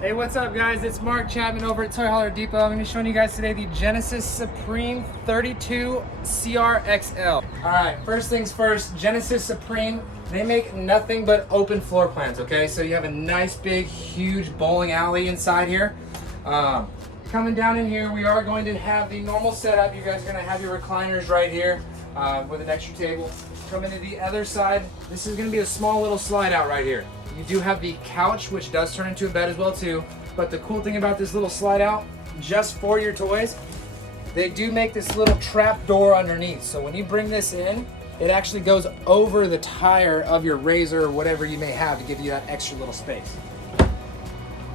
Hey, what's up guys? It's Mark Chapman over at Toy Hauler Depot. I'm going to be showing you guys today the Genesis Supreme 32 CRXL. Alright, first things first, Genesis Supreme, they make nothing but open floor plans, okay? So you have a nice big huge bowling alley inside here. Coming down in here, we are going to have the normal setup. You guys are going to have your recliners right here with an extra table. Coming to the other side, this is going to be a small little slide out right here. You do have the couch, which does turn into a bed as well too. But the cool thing about this little slide out, just for your toys, they do make this little trap door underneath. So when you bring this in, it actually goes over the tire of your Razor or whatever you may have to give you that extra little space.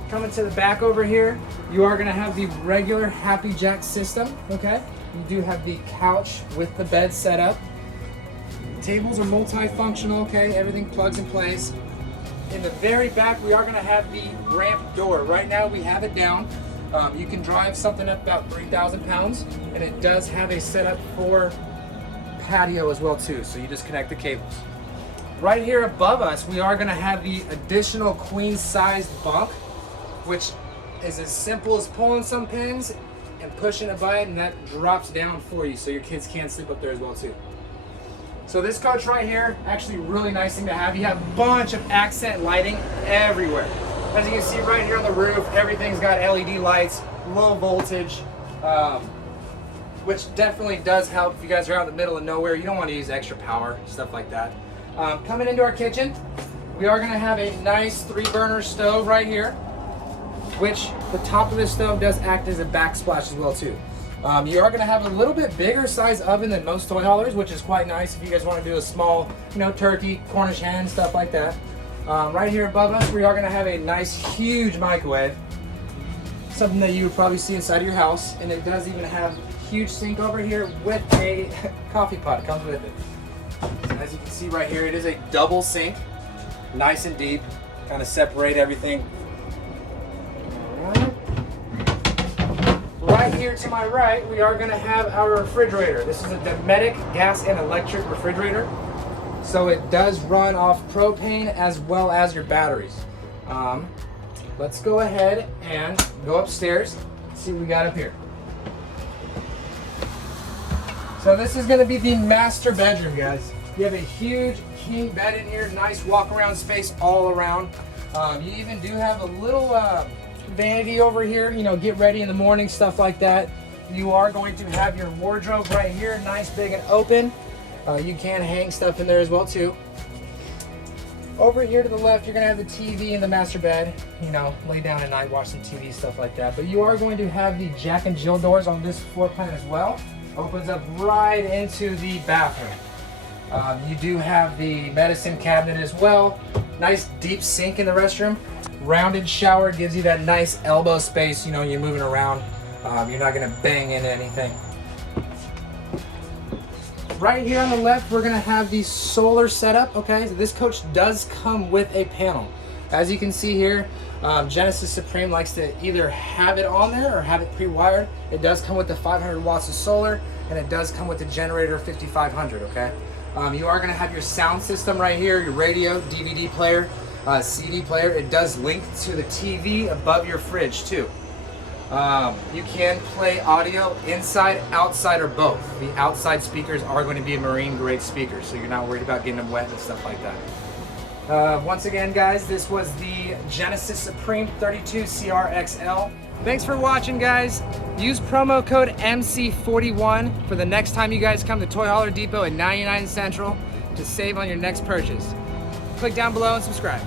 Coming to the back over here, you are gonna have the regular Happy Jack system, okay? You do have the couch with the bed set up. Tables are multifunctional, okay? Everything plugs and plays. In the very back, we are going to have the ramp door. Right now, we have it down. You can drive something up about 3,000 pounds, and it does have a setup for patio as well too. So you just connect the cables. Right here above us, we are going to have the additional queen-sized bunk, which is as simple as pulling some pins and pushing a button, and that drops down for you, so your kids can't sleep up there as well too. So this coach right here, actually really nice thing to have. You have a bunch of accent lighting everywhere. As you can see right here on the roof, everything's got LED lights, low voltage, which definitely does help if you guys are out in the middle of nowhere. You don't want to use extra power, stuff like that. Coming into our kitchen, we are gonna have a nice 3-burner stove right here, which the top of this stove does act as a backsplash as well too. You are going to have a little bit bigger size oven than most toy haulers, which is quite nice if you guys want to do a small, turkey, Cornish hen, stuff like that. Right here above us, we are going to have a nice, huge microwave, something that you would probably see inside of your house, and it does even have a huge sink over here with a coffee pot. It comes with it. So as you can see right here, it is a double sink, nice and deep, kind of separate everything. Right here to my right, we are going to have our refrigerator. This is a Dometic gas and electric refrigerator. So it does run off propane as well as your batteries. Let's go ahead and go upstairs, see what we got up here. So this is going to be the master bedroom, guys. You have a huge king bed in here, nice walk around space all around. You even do have a little vanity over here, get ready in the morning, stuff like that. You are going to have your wardrobe right here, nice big and open. You can hang stuff in there as well too. Over here to the left, you're gonna have the TV in the master bed, lay down at night, watch some TV, stuff like that. But you are going to have the Jack and Jill doors on this floor plan as well. Opens up right into the bathroom. You do have the medicine cabinet as well. Nice deep sink in the restroom. Rounded shower gives you that nice elbow space, you're moving around. You're not gonna bang into anything. Right here on the left, we're gonna have the solar setup, okay? So this coach does come with a panel. As you can see here, Genesis Supreme likes to either have it on there or have it pre-wired. It does come with the 500 watts of solar, and it does come with the generator 5500, okay? You are gonna have your sound system right here, your radio, DVD player, CD player. It does link to the TV above your fridge too. You can play audio inside, outside, or both. The outside speakers are going to be marine grade speakers, so you're not worried about getting them wet and stuff like that. Once again, guys, this was the Genesis Supreme 32 CRXL. Thanks for watching, guys. Use promo code MC41 for the next time you guys come to Toy Hauler Depot at 99 Central to save on your next purchase. Click down below and subscribe.